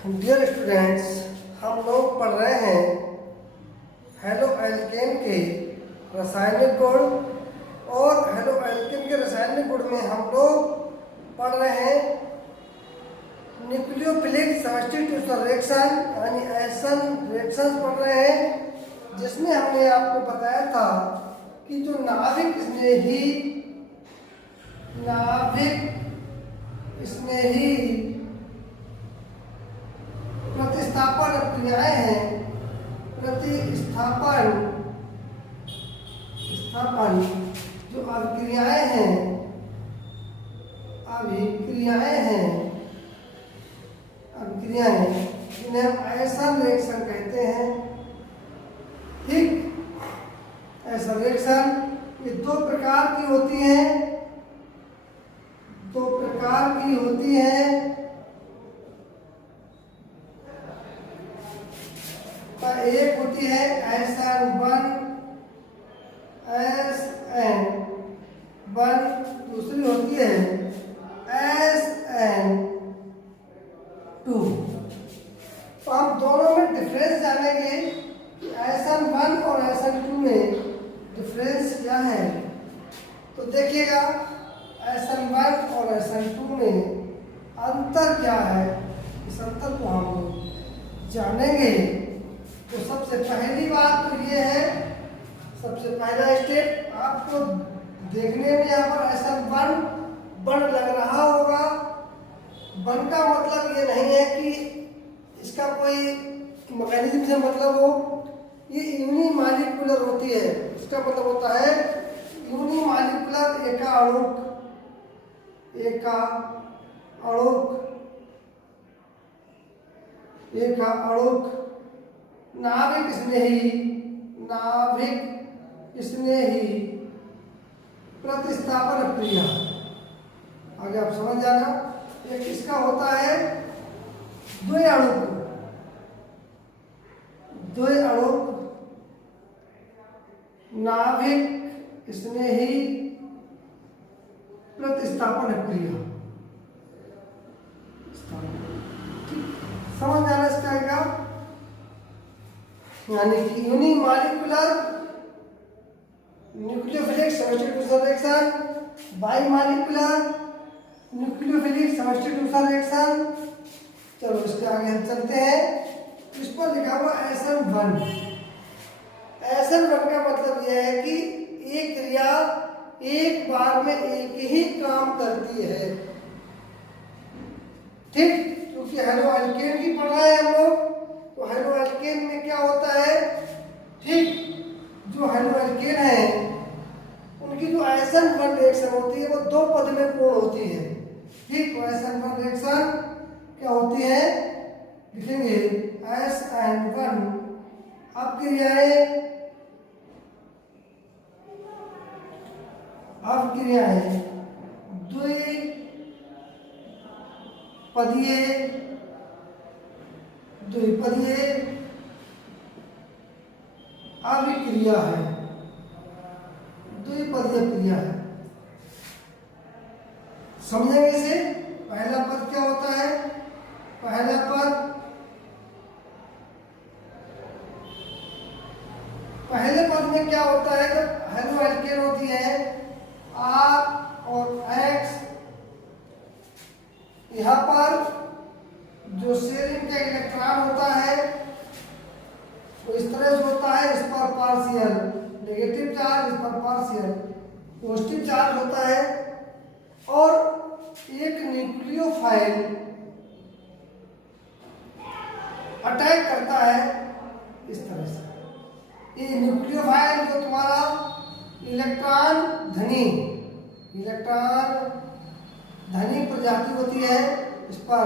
Dear students, हम लोग पढ़ रहे हैं हेलो एल्केन के रासायनिक गुण। और हेलो एल्केन के रासायनिक गुण में हम लोग पढ़ रहे हैं न्यूक्लियोफिलिक सब्स्टिट्यूशन रिएक्शन, यानी एसन रिएक्शन पढ़ रहे हैं, जिसमें हमने आपको बताया था कि जो नाभिक स्नेही प्रतिस्थापन क्रियाएं हैं, प्रतिस्थापन जो अभिक्रियाएं हैं जिन्हें हम एसन रिएक्शन कहते हैं। ठीक, एसन रिएक्शन ये दो प्रकार की होती हैं। एक होती है SN1, दूसरी होती है SN2। तो हम दोनों में डिफरेंस जानेंगे कि SN1 और SN2 में डिफरेंस क्या है। तो देखिएगा, SN1 और SN2 में अंतर क्या है, इस अंतर को हम लोग जानेंगे। तो सबसे पहली बात तो ये है, सबसे पहला स्टेप आपको देखने में यहाँ पर SN1 बन लग रहा होगा। बन का मतलब ये नहीं है कि इसका कोई मैकेनिज्म से मतलब हो, ये यूनिमॉलिक्यूलर होती है। इसका मतलब होता है यूनिमॉलिक्यूलर एका अणुक नाभिक स्नेही प्रतिस्थापन क्रिया। आगे आप समझ जाना, ये किसका होता है, द्वय अणुक नाभिक स्नेही प्रतिस्थापन क्रिया। समझ जाना इसका क्या, यानी कि unimolecular nucleophilic substitution reaction, bimolecular nucleophilic substitution reaction. चलो इसके आगे हम चलते हैं। इस पर लिखा हुआ SN1। SN1 का मतलब यह है कि एक क्रिया एक बार में एक ही काम करती है। ठीक, क्योंकि हेलो एल्केन की पढ़ रहे हैं हम लोग, तो हेलो एल्केन में क्या होता है, ठीक, जो हेलो एल्केन है उनकी जो SN1 रिएक्शन होती है वो दो पद में पूर्ण होती है। ठीक, तो SN1 रिएक्शन क्या होती है, लिखेंगे SN1 अवक्रियाएं द्विपदीय अभिक्रिया है, द्विपदीय क्रिया है। समझेंगे इसे। पहला पद क्या होता है, पहले पद में क्या होता है, जब हेलो एल्केन होती है R और X, यहाँ पर जो शेयरिंग का इलेक्ट्रॉन होता है वो इस तरह से होता है, इस पर पार्शियल नेगेटिव चार्ज, इस पर पार्शियल पॉजिटिव चार्ज होता है। और एक न्यूक्लियोफाइल अटैक करता है इस तरह से। ये न्यूक्लियोफाइल जो तुम्हारा इलेक्ट्रॉन धनी प्रजाति होती है, इस पर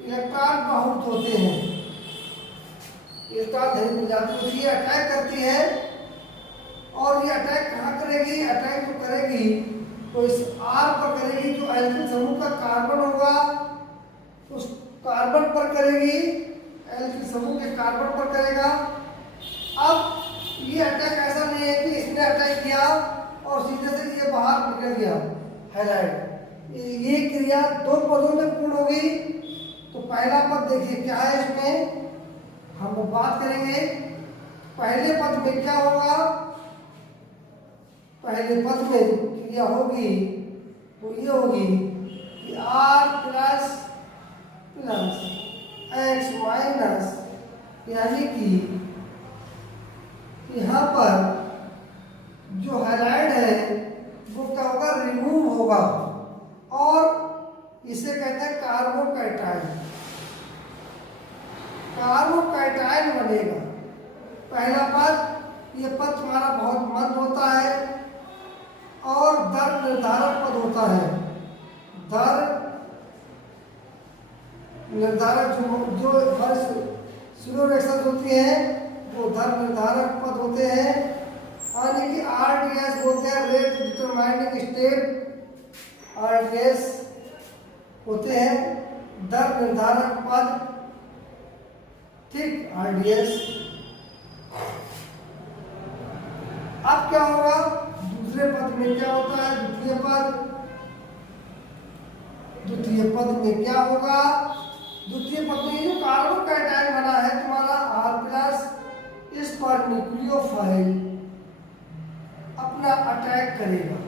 इलेक्ट्रॉन बहुत होते हैं, इलेक्ट्रॉन धनी प्रजाति होती है, अटैक करती है। और ये अटैक कहाँ करेगी, अटैक जो करेगी तो इस R पर करेगी, जो एल्किल समूह का कार्बन होगा उस कार्बन पर करेगी, एल्किल समूह के कार्बन पर करेगा। अब ये अटैक ऐसा नहीं है कि इसने अटैक किया और सीधे से ये बाहर निकल गया हैलाइड। ये क्रिया दो पदों में पूर्ण होगी। तो पहला पद देखिए क्या है इसमें, हम लोग बात करेंगे। पहले पद में क्या होगा, पहले पद में जो क्रिया होगी वो ये होगी कि r प्लस x माइनस, यानी कि यहाँ पर जो हैलाइड है वो क्या होगा, रिमूव होगा और इसे कहते हैं कार्बोकैटायन। कार्बोकैटायन बनेगा पहला पद। ये पद तुम्हारा बहुत मंद होता है और दर निर्धारक पद होता है। दर निर्धारक जो हमारे स्लो रिएक्शन होती है वो दर निर्धारक पद होते हैं, यानी कि RDS बोलते हैं, रेट डिटरमाइनिंग स्टेट। RDS होते हैं दर निर्धारक पद, ठीक, RDS। अब क्या होगा, दूसरे पद में क्या होता है, द्वितीय पद। द्वितीय पद में क्या होगा, द्वितीय पद में जो कार्बोकैटायन बना है तुम्हारा R+, इस पर न्यूक्लियोफाइल अपना अटैक करेगा।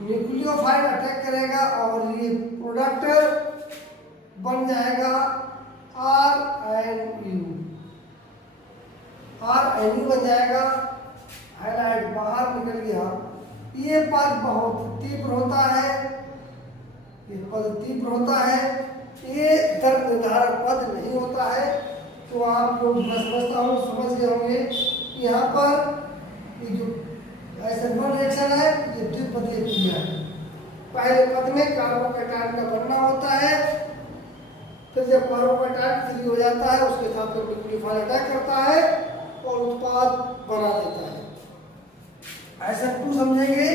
न्यूक्लियोफाइल अटैक करेगा और ये प्रोडक्ट बन जाएगा RNU। RNU बन जाएगा, हाइलाइट बाहर निकल गया। ये पद बहुत तीव्र होता है, ये पद तीव्र होता है, ये दर निर्धारक पद नहीं होता है। तो आप लोग मैं समझता हूँ समझ गए होंगे कि यहाँ पर ये जो SN1 रिएक्शन है ये द्विपदीय क्रिया है। पहले पद में कार्बोकैटायन का बनना होता है, फिर जब कार्बोकैटायन फ्री हो जाता है उसके साथ तो न्यूक्लियोफाइल अटैक करता है और उत्पाद बना देता है। SN2 समझेंगे,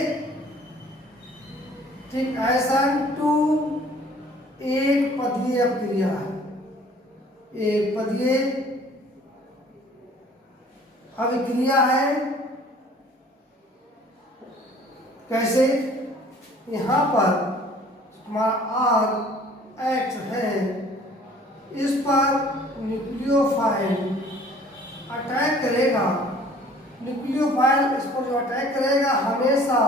ठीक। SN2 एक पदीय अभिक्रिया है, एक पदीय अभिक्रिया है। कैसे, यहाँ पर हमारा RH है, इस पर न्यूक्लियोफाइल अटैक करेगा। न्यूक्लियोफाइल इस पर जो अटैक करेगा हमेशा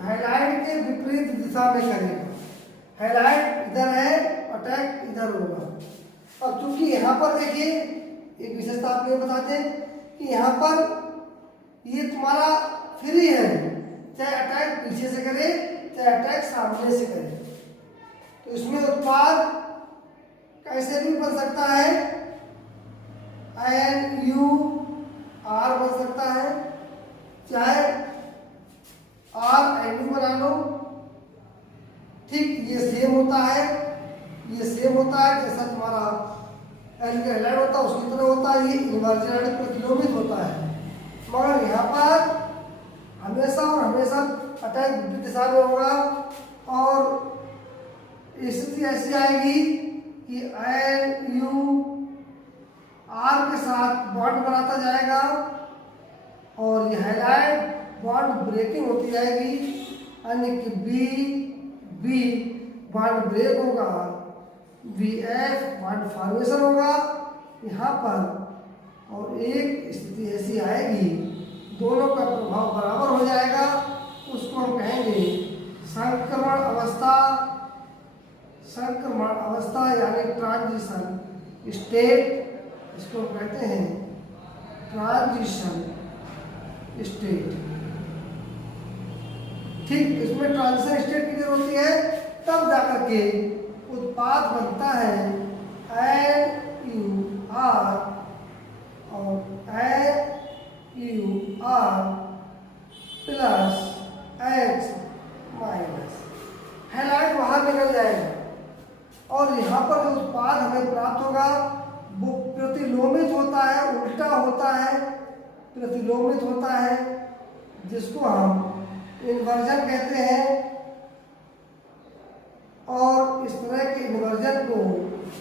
हैलाइड के विपरीत दिशा में करेगा। हैलाइड इधर है, अटैक इधर होगा। अब चूंकि यहाँ पर देखिए एक विशेषता आपको ये बता दें कि यहाँ पर ये तुम्हारा फ्री है, चाहे अटैक पीछे से करे चाहे अटैक सामने से करे, तो इसमें उत्पाद कैसे भी बन सकता है, NUR बन सकता है, चाहे RNU बना लो, ठीक। ये सेम होता है, ये सेम होता है जैसा तुम्हारा एल्डिहाइड होता है उसकी तरह होता है। ये इन्वर्जन प्रतिलोमित होता है, मगर यहाँ पर हमेशा और हमेशा अटैक विपरीत दिशा में होगा और स्थिति ऐसी आएगी कि NUR के साथ बॉन्ड बनाता जाएगा और यह हैलाइड बॉन्ड ब्रेकिंग होती जाएगी, यानी कि B बॉन्ड ब्रेक होगा, BF बॉन्ड फॉर्मेशन होगा यहाँ पर, और एक स्थिति ऐसी आएगी दोनों का प्रभाव बराबर हो जाएगा, उसको हम कहेंगे संक्रमण अवस्था। संक्रमण अवस्था यानी ट्रांजिशन स्टेट, इसको हम कहते हैं ट्रांजिशन स्टेट, ठीक। इसमें ट्रांजिशन स्टेट की जरूरत होती है, तब जाकर के उत्पाद बनता है NUR और NUR plus X minus, halide बाहर निकल जाएगा और यहाँ पर जो उत्पाद हमें प्राप्त होगा वो प्रतिलोमित होता है, उल्टा होता है, प्रतिलोमित होता है, जिसको हम इन्वर्जन कहते हैं। और इस तरह के इन्वर्जन को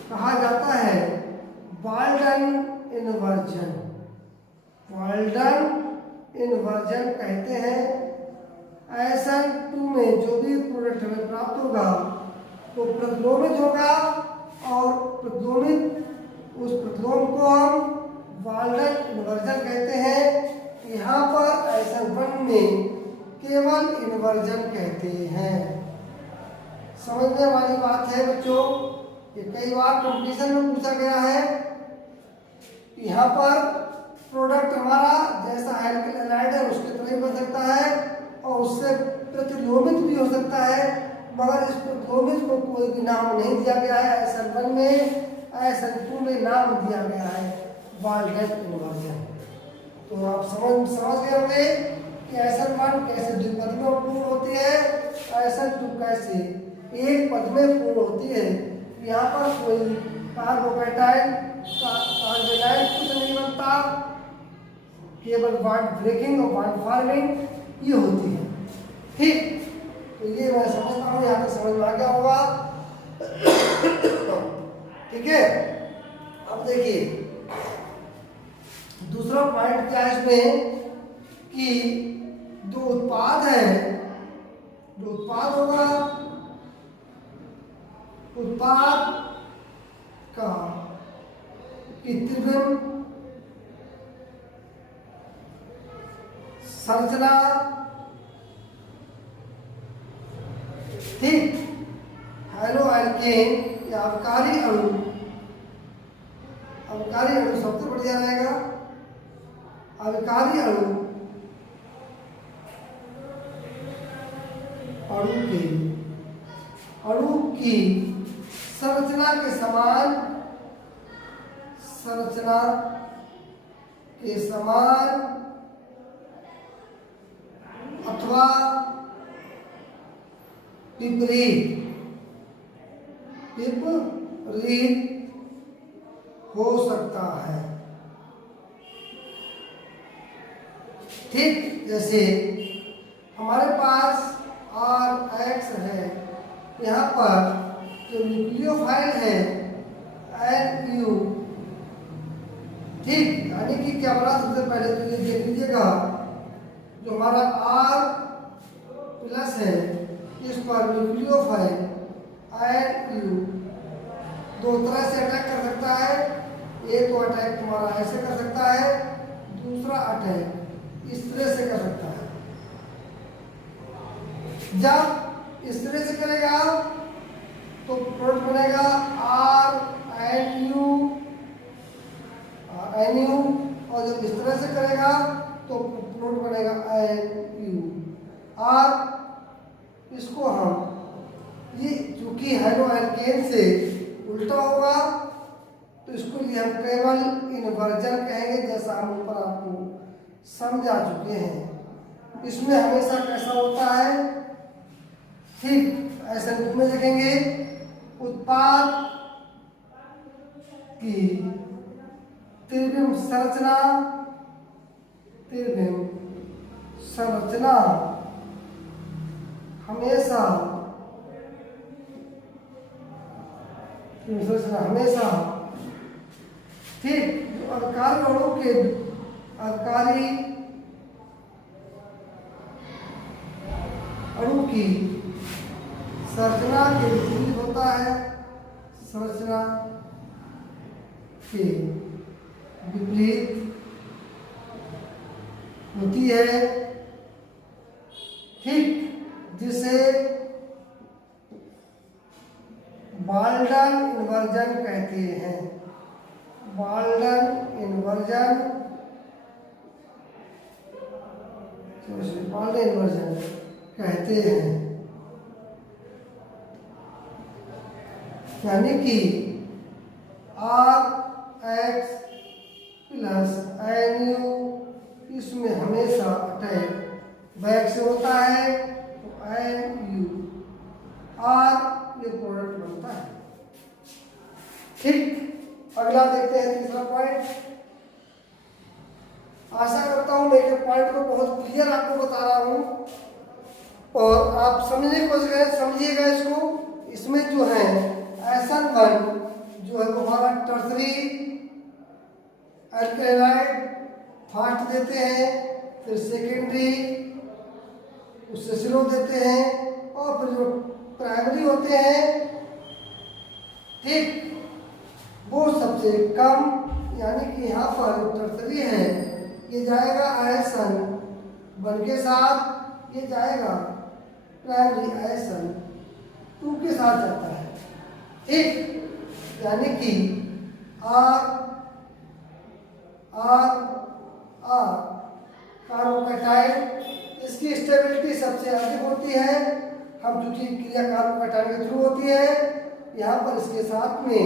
कहा जाता है वाल्डन इन्वर्जन। वाल्डन इन्वर्जन कहते हैं। SN2 में जो भी प्रोडक्ट हमें प्राप्त होगा वो प्रतिलोमित होगा ये कई बार कंपटीशन में पूछा गया है। यहाँ पर प्रोडक्ट हमारा जैसा एल्किल हैलाइड है उसके तरह ही बन सकता है और उससे प्रतिलोमित भी हो सकता है, मगर इस प्रतिलोमित को कोई भी नाम नहीं दिया गया है। SN1 में, SN2 में नाम दिया गया है वाल्टन इन्वर्जन। तो आप समझ गए होंगे कि SN1 कैसे द्विपद में पूर्ण होती है, SN2 कैसे एक पद में पूर्ण होती है। यहाँ पर कोई कार्बोकैटायन कार्बोनाइल कुछ नहीं बनता, केवल बॉन्ड ब्रेकिंग और बॉन्ड फॉर्मिंग ये होती है। ठीक, तो ये मैं समझता हूँ, यहाँ तक समझ में आ गया होगा। ठीक है, अब देखिए दूसरा पॉइंट क्या है इसमें कि जो उत्पाद है, जो उत्पाद होगा, उत्पाद का त्रिविम संरचना, ठीक, हेलो एल्केन या अवकारी अणु, अवकारी अणु सबसे बढ़िया रहेगा। अवकारी अणु अणु की संरचना के समान, संरचना के समान अथवा विपरीत, विपरीत हो सकता है। ठीक, जैसे हमारे पास RX है, यहाँ पर जो न्यूक्लियोफाइल है NU, ठीक, यानी कि क्या बोला सबसे पहले तो ये देख लीजिएगा, जो हमारा R प्लस है इस पर न्यूक्लियोफाइल NU दो तरह से अटैक कर सकता है। एक तो अटैक तुम्हारा ऐसे कर सकता है, दूसरा अटैक इस तरह से कर सकता है। जब इस तरह से करेगा तो प्रोडक्ट बनेगा RNU, और जब इस तरह से करेगा तो प्रोडक्ट बनेगा NU। और इसको हम ये चूंकि हेलो एल्केन से उल्टा होगा तो इसको लिए हम केवल इन्वर्जन कहेंगे, जैसा हम ऊपर आपको समझा चुके हैं। इसमें हमेशा कैसा होता है, ठीक, ऐसा में देखेंगे उत्पाद की त्रिविम संरचना, त्रिविम संरचना हमेशा, हमेशा, ठीक, जो अवकारी अणु के अवकारी अणु की संरचना के विपरीत होता है, संरचना के विपरीत होती है। ठीक, जिसे वाल्टन इन्वर्जन कहते हैं, वाल्टन इन्वर्जन, वाल्टन इन्वर्जन कहते हैं। यानी कि RX प्लस NU इसमें हमेशा अटैक बैक से होता है, तो NU और ये प्रोडक्ट बनता है। ठीक, अगला देखते हैं तीसरा पॉइंट। आशा करता हूं मैं ये पॉइंट को बहुत क्लियर आपको बता रहा हूं और आप समझने की कोशिश करें, समझिएगा इसको। इसमें जो है SN1 जो है वो हमारा टर्सरी एल्केलाइड फास्ट देते हैं, फिर सेकेंडरी उससे स्लो देते हैं, और फिर जो प्राइमरी होते हैं, ठीक, वो सबसे कम, यानी कि यहाँ पर जो टर्सरी है ये जाएगा SN1 के साथ, ये जाएगा प्राइमरी SN2 के साथ जाता है। ठीक, यानी कि आर आर आर कार्बोकैटायन, इसकी स्टेबिलिटी सबसे अधिक होती है। हम चूंकि क्रिया कार्बोकैटायन के थ्रू होती है, यहाँ पर इसके साथ में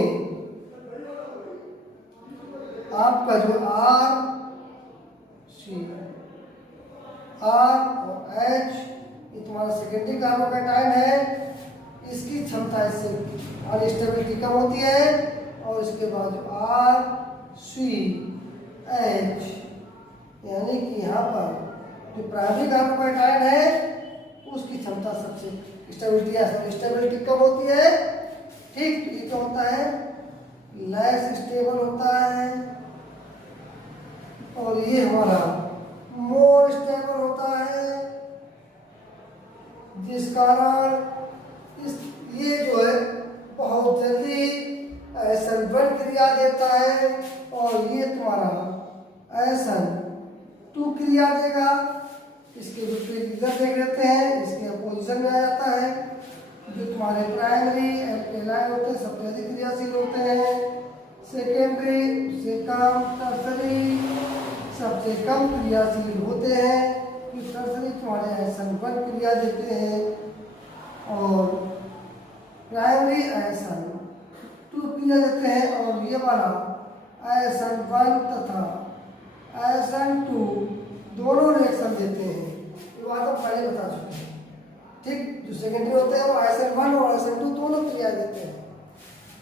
आपका जो आर सी आर और एच ये तुम्हारा सेकेंडरी कार्बोकैटायन है, इसकी क्षमता इससे और स्टेबिलिटी कम होती है। और इसके बाद आर सी एच यानी कि यहाँ पर जो प्राइमरी कार्बोकैटायन है उसकी क्षमता सबसे स्टेबिलिटी कम होती है। ठीक, ये क्या होता है, लेस स्टेबल होता है। और ये हमारा मोर स्टेबल होता है, जिस कारण ये जो है बहुत जल्दी SN1 क्रिया देता है और ये तुम्हारा SN2 क्रिया देगा। इसके विपरीत इधर देख लेते हैं, इसके अपोजिशन में आ जाता है। जो तुम्हारे प्राइमरी एल्केलाइन होते हैं सबसे अधिक क्रियाशील होते हैं, सेकेंडरी से कम, टर्सरी सबसे कम क्रियाशील होते हैं। टर्सरी तुम्हारे SN1 क्रिया देते हैं और प्राइमरी SN2 क्रिया देते हैं। और ये वाला SN1 तथा SN2 दोनों रिएक्शन देते हैं, ये बात हम पहले बता चुके हैं। ठीक, जो सेकेंडरी होते हैं वो SN1 और SN2 दोनों क्रिया देते हैं।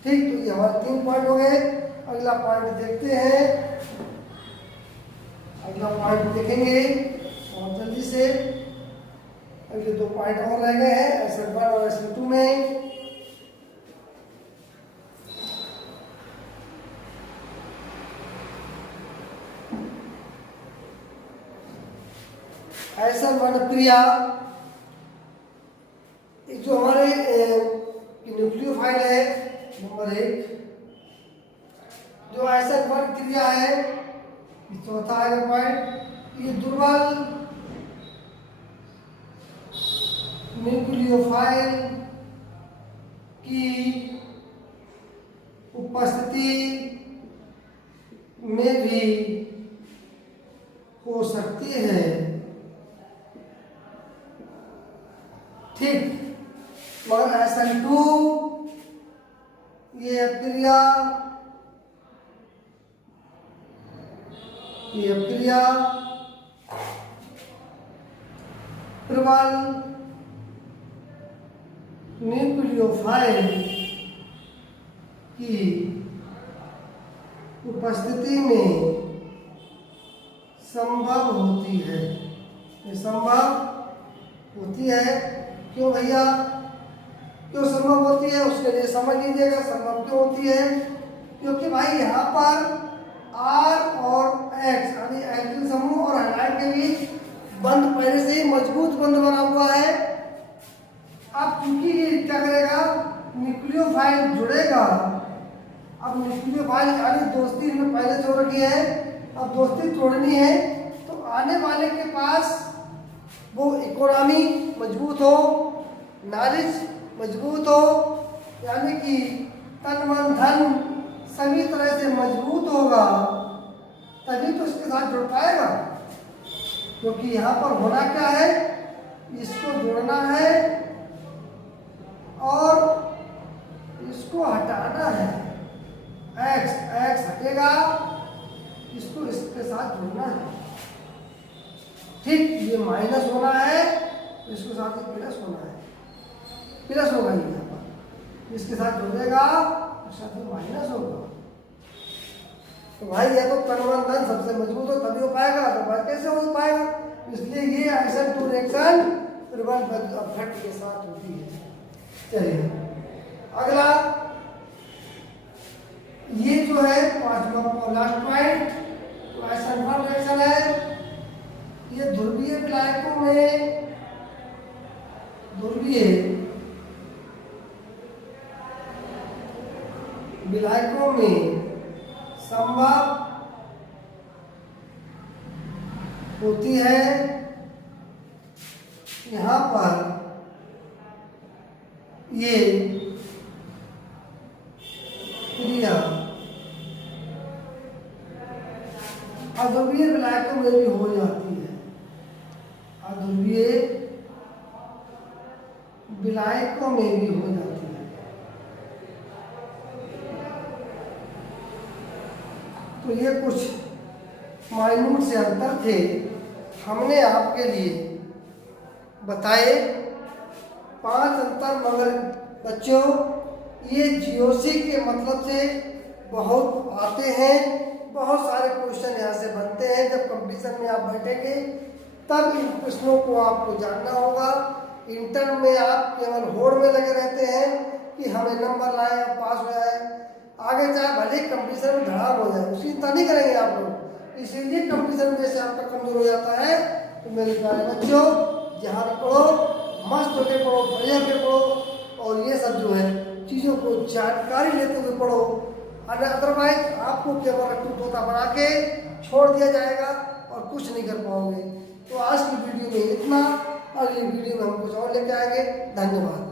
ठीक, तो ये हमारे 3 पॉइंट हो गए। अगला पॉइंट देखते हैं, अगला पॉइंट देखेंगे और जल्दी से। अगले 2 पॉइंट और रह गए हैं SN1 और SN2 में। SN1 क्रिया जो हमारे न्यूक्लियोफाइल है नंबर 1, जो SN1 क्रिया है, चौथा है पॉइंट, ये दुर्बल न्यूक्लियोफाइल की उपस्थिति में भी हो सकती है। ठीक, मगर SN2 ये क्रिया प्रबल न्यूक्लियोफाइल की उपस्थिति में संभव होती है। ये संभव होती है, क्यों भैया, क्यों संभव होती है उसके लिए समझ लीजिएगा। संभव क्यों होती है, क्योंकि भाई यहाँ पर R और X यानी एल्किल समूह और हैलाइड के बीच बंध पहले से ही मजबूत बंध बना हुआ है। अब चूंकि ये क्या करेगा, न्यूक्लियोफाइल जुड़ेगा। अब न्यूक्लियोफाइल यानी दोस्ती में पहले जोड़ रखी है, अब दोस्ती तोड़नी है तो आने वाले के पास वो इकोनॉमी मजबूत हो, नॉलेज मजबूत हो, यानी कि तन मन धन सभी तरह से मजबूत होगा, तभी तो इसके साथ जुड़ पाएगा। क्योंकि यहाँ पर होना क्या है, इसको जोड़ना है और इसको हटाना है। x हटेगा, इसको इसके साथ जोड़ना है। ठीक, ये माइनस होना है तो इसके साथ ही प्लस होना है, प्लस होगा। ये यहाँ पर इसके साथ जुड़ेगा साथ में माइनस होगा। तो भाई ये तो तन धन सबसे मजबूत हो तभी हो पाएगा, तो कैसे हो पाएगा। इसलिए ये SN2 रिएक्शन प्रबल अभिव्यक्ति के साथ होती है। चलिए अगला, ये जो है 5वां लास्ट पॉइंट, तो SN1 रिएक्शन है। ये ध्रुवीय विलायकों में संभव होती है। यहाँ पर ये अध्रुवीय विलायकों में भी हो जाती है, अध्रुवीय विलायकों में भी हो जाती है। तो ये कुछ माइन्यूट से अंतर थे, हमने आपके लिए बताए 5 अंतर। मगर बच्चों ये जीओसी के मतलब से बहुत आते हैं, बहुत सारे क्वेश्चन यहाँ से बनते हैं। जब कंपटीशन में आप बैठेंगे तब इन प्रश्नों को आपको जानना होगा। इंटर में आप केवल होड़ में लगे रहते हैं कि हमें नंबर लाए और पास हो जाए, आगे चाहे भले कंपटीशन में धड़ाम हो जाए, उसकी चिंता नहीं करेंगे आप लोग। इसीलिए कंपटीशन में से आपका कमजोर हो जाता है। तो मेरे प्यारे बच्चों, ध्यान पढ़ो, मस्त होकर पढ़ो, बढ़िया के पढ़ो, और ये सब जो है चीज़ों को जानकारी लेते हुए पढ़ो। अदरवाइज आपको केवल रट्टू तोता बना के छोड़ दिया जाएगा और कुछ नहीं कर पाओगे। तो आज की वीडियो में इतना, अगली वीडियो में हम कुछ और लेके आएंगे। धन्यवाद।